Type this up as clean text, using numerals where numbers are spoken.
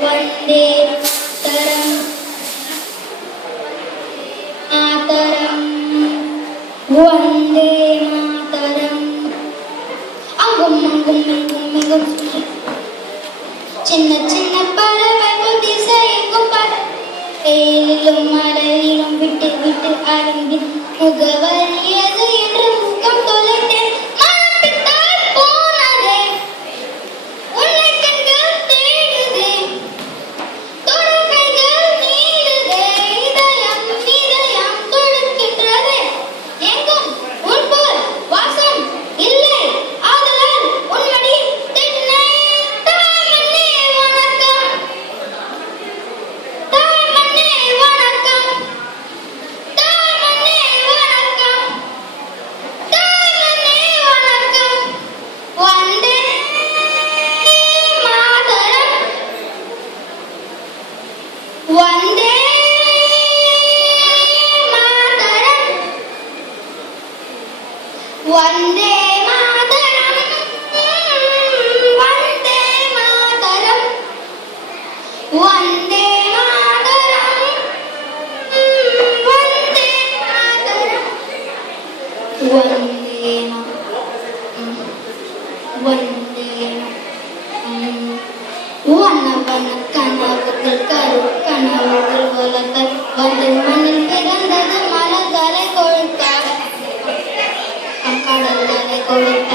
वन्दे मातरम् वन्दे मातरम् அங்கும் அங்கும் இங்கும் இங்கும் சின்ன சின்ன பறவைகள் திசையெங்கும் பறவையிலும் மலையிலும் விட்டு விட்டு அரும்பி முகவரியது என்று முகம் தொலைத்தேன் மனப்பிட்டால் போனதே உன்னை கண்கள் தேடுதே தொடுகைகள் நீளுதே இதயம் இதயம் தொடுக்கின்றதே எங்கும் உன் போல் வாசம் இல்லை ஆதலால் உன் மடி தென்னை தாய்மண்ணே வணக்கம் தாய்மண்ணே வணக்கம் தாய்மண்ணே வணக்கம் தாய்மண்ணே வணக்கம் வந்தே மாதரம் வந்தே மாதரம் वन्दे मातरम् वन्दे मातरम् वन्दे मातरम् वन्दे मातरम् वन्दे वन्दे வண்ண கனவுகள் கனவுகள் வளர்த்த வந்து மண்ணில் பிறந்தது மலர்களை கொடுத்த கடல்களை கொடுத்த